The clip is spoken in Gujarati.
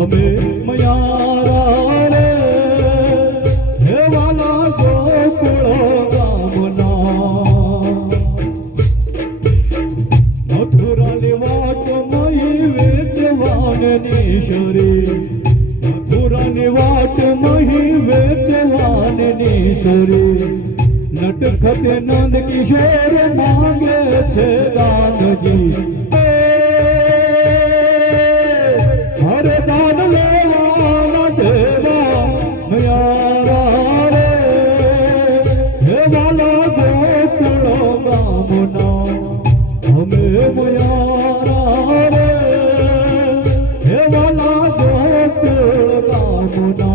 અમે મયારા રે હે વાલા ગોકુળ ગામના મથુરાની વાટ મહી વેચવાનની શરી મથુરાની વાટ મહી વેચવાનની શરી નટખટ નંદ કિશોર માંગે છે દાનજી હરે દાન લેવાના દેવા મયારા રે હે વાલા ગોકુળ ગામના અમે મયારા રે હે વાલા ગોકુળ ગામના